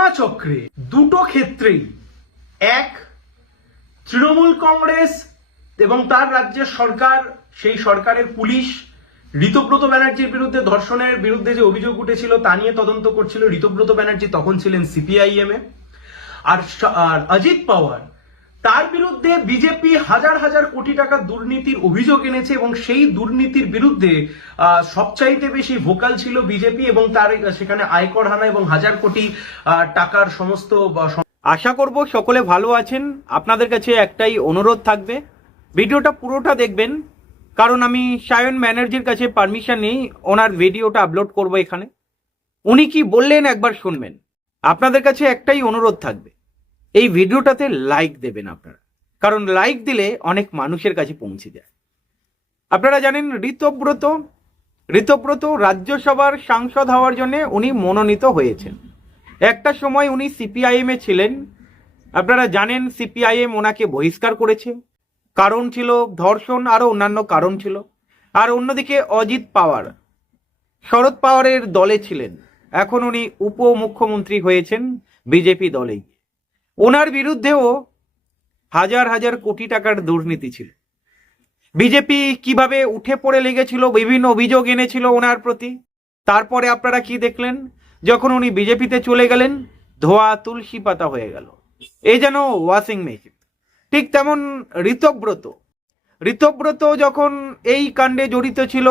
ঘটনাচক্রে দুটো ক্ষেত্রেই এক তৃণমূল কংগ্রেস এবং তার রাজ্যের সরকার, সেই সরকারের পুলিশ, ঋতব্রত ব্যানার্জির বিরুদ্ধে ধর্ষণের বিরুদ্ধে যে অভিযোগ উঠেছিল তা নিয়ে তদন্ত করছিল। ঋতব্রত ব্যানার্জি তখন ছিলেন সিপিআইএম এ। আর আর অজিত পাওয়ার তার বিরুদ্ধে বিজেপি হাজার হাজার কোটি টাকা দুর্নীতির অভিযোগ এনেছে এবং সেই দুর্নীতির বিরুদ্ধে সবচাইতে বেশি ভোকাল ছিল বিজেপি এবং তার সেখানে আয়কর হানা এবং হাজার কোটি টাকার সমস্ত আশা করব সকলে ভালো আছেন। আপনাদের কাছে একটাই অনুরোধ থাকবে। ভিডিওটা পুরোটা দেখবেন। কারণ আমি সায়ন ব্যানার্জির কাছে পারমিশন নেই, ওনার ভিডিওটা আপলোড করব এখানে। উনি কি বললেন একবার শুনবেন। আপনাদের কাছে একটাই অনুরোধ থাকবে। এই ভিডিওটাতে লাইক দেবেন আপনারা। কারণ লাইক দিলে অনেক মানুষের কাছে পৌঁছে যায়। আপনারা জানেন ঋতব্রত? ঋতব্রত রাজ্যসভার সাংসদ হওয়ার জন্য উনি মনোনীত হয়েছেন। একটা সময় উনি সিপিআইএম ছিলেন। আপনারা জানেন সিপিআইএম ওনাকে বহিষ্কার করেছে। কারণ ছিল ধর্ষণ আরও অন্যান্য কারণ ছিল। আর অন্যদিকে অজিত পাওয়ার। শরদ পাওয়ারের দলে ছিলেন। এখন উনি উপমুখ্যমন্ত্রী হয়েছেন বিজেপি দলে গিয়ে। ওনার বিরুদ্ধেও হাজার হাজার কোটি টাকার দুর্নীতি ছিল। বিজেপি কীভাবে উঠে পড়ে লেগেছিল, বিভিন্ন অভিযোগ এনেছিল ওনার প্রতি। তারপরে আপনারা কি দেখলেন? যখন উনি বিজেপিতে চলে গেলেন, ধোয়া তুলসী পাতা হয়ে গেল। এই যেন ওয়াশিং মেশিন। ঠিক তেমন ঋতব্রত। ঋতব্রত যখন এই কাণ্ডে জড়িত ছিল,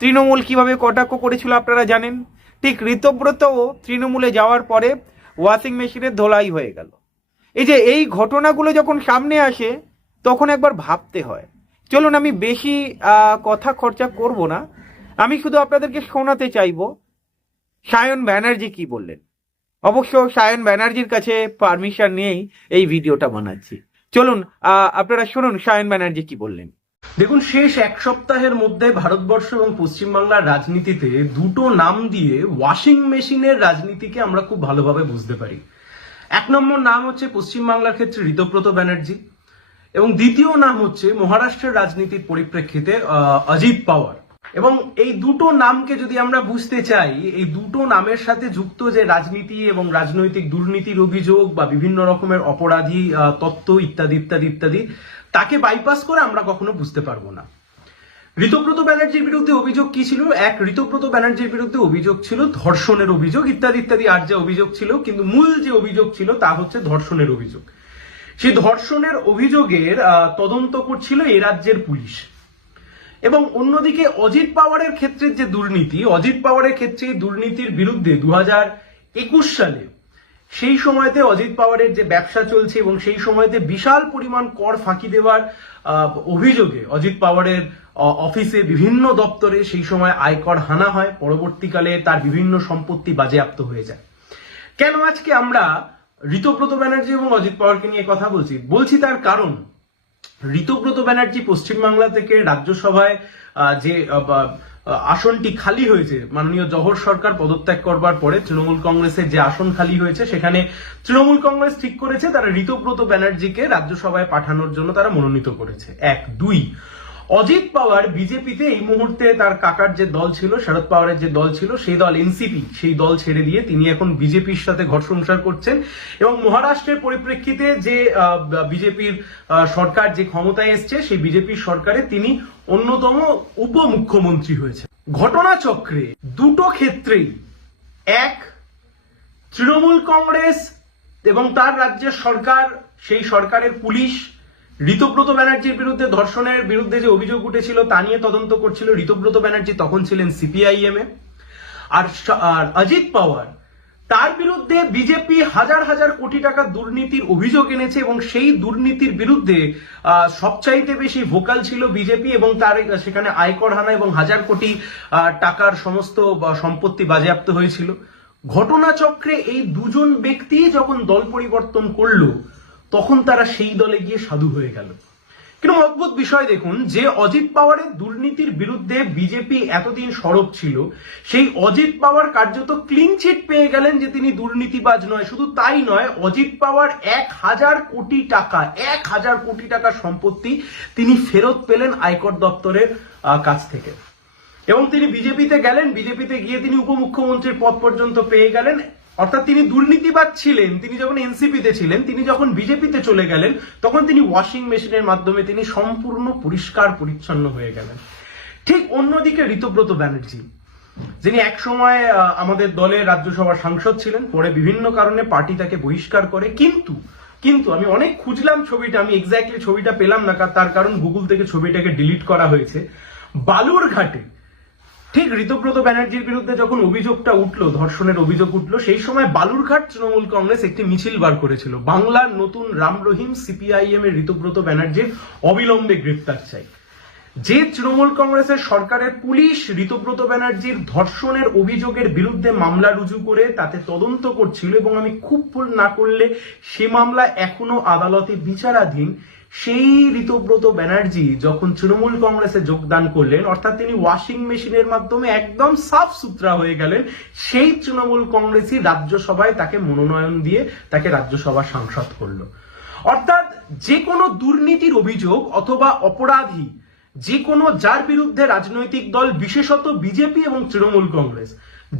তৃণমূল কীভাবে কটাক্ষ করেছিল আপনারা জানেন? ঠিক ঋতব্রতও তৃণমূলে যাওয়ার পরে ওয়াশিং মেশিনের ধোলাই হয়ে গেল। এই যে এই ঘটনাগুলো যখন সামনে আসে, তখন একবার ভাবতে হয়। চলুন আমি বেশি কথা খরচা করব না। আমি শুধু আপনাদেরকে শোনাতে চাইব, সায়ন ব্যানার্জি কি বললেন? অবশ্য সায়ন ব্যানার্জির কাছে পারমিশন নিয়েই এই ভিডিওটা বানাচ্ছি। চলুন আপনারা শুনুন সায়ন ব্যানার্জি কি বললেন। দেখুন, শেষ এক সপ্তাহের মধ্যে ভারতবর্ষ এবং পশ্চিমবাংলার রাজনীতিতে দুটো নাম দিয়ে ওয়াশিং মেশিনের রাজনীতিকে আমরা খুব ভালোভাবে বুঝতে পারি। এক নম্বর নাম হচ্ছে পশ্চিমবাংলার ক্ষেত্রে ঋতব্রত ব্যানার্জি এবং দ্বিতীয় নাম হচ্ছে মহারাষ্ট্রের রাজনীতির পরিপ্রেক্ষিতে অজিত পাওয়ার। এবং এই দুটো নামকে যদি আমরা বুঝতে চাই, এই দুটো নামের সাথে যুক্ত যে রাজনীতি এবং রাজনৈতিক দুর্নীতির অভিযোগ বা বিভিন্ন রকমের অপরাধী তত্ত্ব ইত্যাদি ইত্যাদি ইত্যাদি, তাকে বাইপাস করে আমরা কখনো বুঝতে পারব না। ঋতব্রত ব্যানার্জির বিরুদ্ধে অভিযোগ কি ছিল? এক, ঋতব্রত ব্যানার্জির বিরুদ্ধে অভিযোগ ছিল ধর্ষণের অভিযোগ, ইত্যাদি ইত্যাদি, আর যে অভিযোগ ছিল, কিন্তু মূল যে অভিযোগ ছিল তা হচ্ছে ধর্ষণের অভিযোগ। সেই ধর্ষণের অভিযোগের তদন্ত করছিল এ রাজ্যের পুলিশ। এবং অন্যদিকে অজিত পাওয়ারের ক্ষেত্রে যে দুর্নীতি, অজিত পাওয়ারের ক্ষেত্রে দুর্নীতির বিরুদ্ধে দু একুশ সালে সেই সময়তে অজিত পাওয়ারের যে ব্যবসা চলছে এবং সেই সময়তে বিশাল পরিমাণ কর ফাঁকি দেওয়ার অভিযোগে অজিত পাওয়ারের অফিসে বিভিন্ন দপ্তরে সেই সময় আয়কর হানা হয়। পরবর্তীকালে তার বিভিন্ন সম্পত্তি বাজেয়াপ্ত হয়ে যায়। কেন আজকে আমরা ঋতব্রত ব্যানার্জি এবং অজিত পাওয়ারকে নিয়ে কথা বলছি? বলছি তার কারণ ঋতব্রত ব্যানার্জি পশ্চিমবাংলা থেকে রাজ্যসভায় যে আসনটি খালি হয়েছে, মাননীয় জহর সরকার পদত্যাগ করবার পরে তৃণমূল কংগ্রেসের যে আসন খালি হয়েছে, সেখানে তৃণমূল কংগ্রেস ঠিক করেছে, তারা ঋতব্রত ব্যানার্জিকে রাজ্যসভায় পাঠানোর জন্য তারা মনোনীত করেছে। এক, দুই অজিত পাওয়ার বিজেপিতে এই মুহূর্তে তার কাকার যে দল ছিল শরদ পাওয়ারের যে দল ছিল, সেই দল এনসিপি, সেই দল ছেড়ে দিয়ে তিনি এখন বিজেপির সাথে ঘর সংসার করছেন এবং মহারাষ্ট্রের পরিপ্রেক্ষিতে যে বিজেপির সরকার যে ক্ষমতায় এসছে, সেই বিজেপির সরকারে তিনি অন্যতম উপমুখ্যমন্ত্রী হয়েছে ঘটনাচক্রে দুটো ক্ষেত্রেই, এক, তৃণমূল কংগ্রেস এবং তার রাজ্যের সরকার, সেই সরকারের পুলিশ ঋতব্রত ব্যানার্জির বিরুদ্ধে ধর্ষণের বিরুদ্ধে যে অভিযোগ উঠেছিল তা নিয়ে তদন্ত করছিল ঋতব্রত ব্যানার্জি, তখন ছিলেন সিপিআইএম এ। আর অজিত পাওয়ার, তার বিরুদ্ধে বিজেপি হাজার হাজার কোটি টাকা দুর্নীতির অভিযোগ এনেছে এবং সেই দুর্নীতির বিরুদ্ধে সবচাইতে বেশি ভোকাল ছিল বিজেপি এবং তার, সেখানে আয়কর হানা এবং হাজার কোটি টাকার সমস্ত সম্পত্তি বাজেয়াপ্ত হয়েছিল। ঘটনাচক্রে এই দুজন ব্যক্তি যখন দল পরিবর্তন করল তখন তারা সেই দলে গিয়ে সাধু হয়ে গেল। কিন্তু অদ্ভুত বিষয় দেখুন, যে অজিত পাওয়ারের দুর্নীতির বিরুদ্ধে বিজেপি এতদিন সরব ছিল, সেই অজিত পাওয়ার কার্যত ক্লিন চিট পেয়ে গেলেন যে তিনি দুর্নীতিবাজ নয়। শুধু তাই নয়, অজিত পাওয়ার এক হাজার কোটি টাকা, এক হাজার কোটি টাকা সম্পত্তি তিনি ফেরত পেলেন আয়কর দপ্তরের কাছ থেকে। এবং তিনি বিজেপিতে গেলেন। বিজেপিতে গিয়ে তিনি উপমুখ্যমন্ত্রীর পদ পর্যন্ত পেয়ে গেলেন। অর্থাৎ তিনি দুর্নীতিবাদ ছিলেন, তিনি যখন এনসিপিতে ছিলেন, তিনি যখন বিজেপিতে চলে গেলেন, তখন তিনি ওয়াশিং মেশিনের মাধ্যমে তিনি সম্পূর্ণ পরিষ্কার, পরিচ্ছন্ন হয়ে গেলেন। ঠিক অন্যদিকে ঋতব্রত ব্যানার্জি, যিনি একসময় আমাদের দলের রাজ্যসভার সাংসদ ছিলেন, পরে বিভিন্ন কারণে পার্টি তাকে বহিষ্কার করে, কিন্তু কিন্তু আমি অনেক খুঁজলাম ছবিটা, আমি এক্স্যাক্টলি ছবিটা পেলাম না তার কারণ গুগল থেকে ছবিটাকে ডিলিট করা হয়েছে। বালুরঘাটে ঠিক, ঋতব্রত ব্যানার্জির বিরুদ্ধে যখন অভিযোগটা উঠল, ধর্ষণের অভিযোগ উঠল, সেই সময় বালুরঘাট তৃণমূল কংগ্রেস একটি মিছিল বার করেছিল। বাংলার নতুন রাম রহিম সিপিআইএম এর ঋতব্রত ব্যানার্জির অবিলম্বে গ্রেপ্তার চাই। যে তৃণমূল কংগ্রেসের সরকারের পুলিশ ঋতব্রত ব্যানার্জির ধর্ষণের অভিযোগের বিরুদ্ধে মামলা রুজু করে তাতে তদন্ত করছিল এবং আমি খুব ভুল না করলে সে মামলা এখনও আদালতে বিচারাধীন। সেই ঋতব্রত ব্যানার্জি যখন তৃণমূল কংগ্রেসে যোগদান করলেন, অর্থাৎ তিনি ওয়াশিং মেশিনের মাধ্যমে একদম সাফ সুতরা হয়ে গেলেন, সেই তৃণমূল কংগ্রেসই রাজ্যসভায় তাকে মনোনয়ন দিয়ে তাকে রাজ্যসভা সাংসদ করল। অর্থাৎ যে কোনো দুর্নীতির অভিযোগ অথবা অপরাধী, যে কোনো যার বিরুদ্ধে রাজনৈতিক দল, বিশেষত বিজেপি এবং তৃণমূল কংগ্রেস,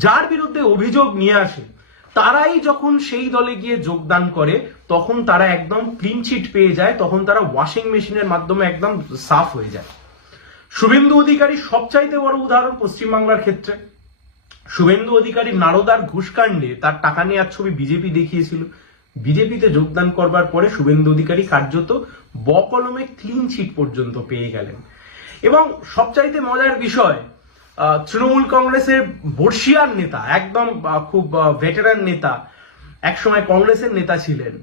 যার বিরুদ্ধে অভিযোগ নিয়ে আসে তারাই যখন সেই দলে গিয়ে যোগদান করে, তখন তারা একদম ক্লিন চিট পেয়ে যায়, তখন তারা ওয়াশিং মেশিনের মাধ্যমে একদম সাফ হয়ে যায়। শুভেন্দু অধিকারী সবচাইতে বড় উদাহরণ পশ্চিমবাংলার ক্ষেত্রে। শুভেন্দু অধিকারী নারদার ঘুষকাণ্ডে তার টাকা নেওয়ার ছবি বিজেপি দেখিয়েছিল। বিজেপিতে যোগদান করবার পরে শুভেন্দু অধিকারী কার্যত বকলমে ক্লিন চিট পর্যন্ত পেয়ে গেলেন। এবং সবচাইতে মজার বিষয় তৃণমূল কংগ্রেসের বর্ষিয়ার নেতা, একদম খুব ভেটারান নেতা, একসময় কংগ্রেসের নেতা ছিলেন।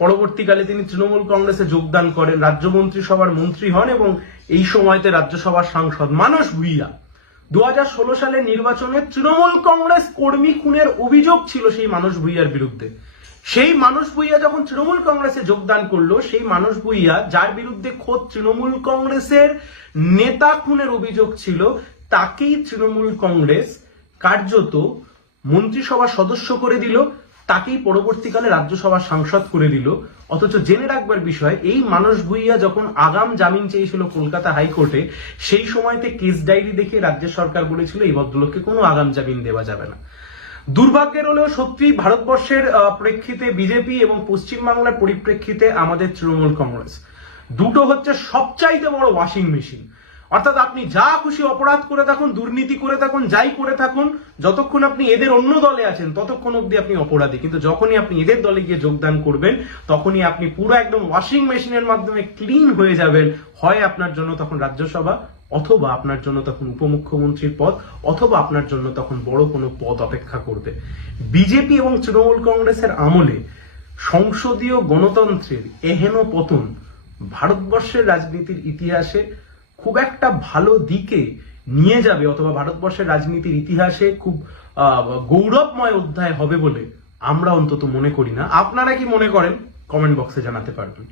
পরবর্তীকালে তিনি তৃণমূল কংগ্রেসে যোগদান করেন। রাজ্যমন্ত্রী সভার মন্ত্রী হন এবং এই সময়তে রাজ্যসভার সাংসদ মানস ভুইয়া। দু সালের নির্বাচনে তৃণমূল কংগ্রেস কর্মী খুনের অভিযোগ ছিল সেই মানস ভুইয়ার বিরুদ্ধে। সেই মানুষ ভুইয়া যখন তৃণমূল কংগ্রেসে যোগদান করল, সেই মানুষ ভুইয়া, যার বিরুদ্ধে খোদ তৃণমূল কংগ্রেসের নেতা খুনের অভিযোগ ছিল তাকেই তৃণমূল কংগ্রেস কার্যত মন্ত্রিসভা সদস্য করে দিল, তাকেই পরবর্তীকালে রাজ্যসভার সাংসদ করে দিল। অথচ জেনে রাখবার বিষয়, এই মানুষ ভুইয়া যখন আগাম জামিন চেয়েছিল কলকাতা হাইকোর্টে, সেই সময়তে কেস ডায়েরি দেখে রাজ্য সরকার বলেছিল, এই ভদ্রলোককে কোনো আগাম জামিন দেওয়া যাবে না। দুর্ভাগ্যের হলেও সত্যি ভারতবর্ষের প্রেক্ষিতে বিজেপি এবং পশ্চিমবাংলার পরিপ্রেক্ষিতে আমাদের তৃণমূল কংগ্রেস। দুটো হচ্ছে সবচাইতে বড় ওয়াশিং মেশিন অর্থাৎ আপনি যা খুশি অপরাধ করে থাকুন, দুর্নীতি করে থাকুন, যাই করে থাকুন, যতক্ষণ আপনি এদের অন্য দলে আছেন, ততক্ষণ অব্দি আপনি অপরাধী। কিন্তু যখনই আপনি এদের দলে গিয়ে যোগদান করবেন, তখনই আপনি পুরো একদম ওয়াশিং মেশিনের মাধ্যমে ক্লিন হয়ে যাবেন। হয় আপনার জন্য তখন রাজ্যসভা, অথবা আপনার জন্য তখন উপমুখ্যমন্ত্রীর পদ, অথবা আপনার জন্য তখন বড় কোনো পদ অপেক্ষা করবে। বিজেপি এবং তৃণমূল কংগ্রেসের আমলে সংসদীয় গণতন্ত্রের এহেন পতন ভারতবর্ষের রাজনীতির ইতিহাসে খুব একটা ভালো দিকে নিয়ে যাবে অথবা ভারতবর্ষের রাজনীতির ইতিহাসে খুব গৌরবময় অধ্যায় হবে বলে আমরা অন্তত মনে করি না। আপনারা কি মনে করেন? কমেন্ট বক্সে জানাতে পারবেন।